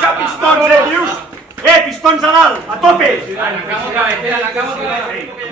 puja pistons, dius? Pistons a dalt, a tope! Arrancamos otra vez, arrancamos otra vez.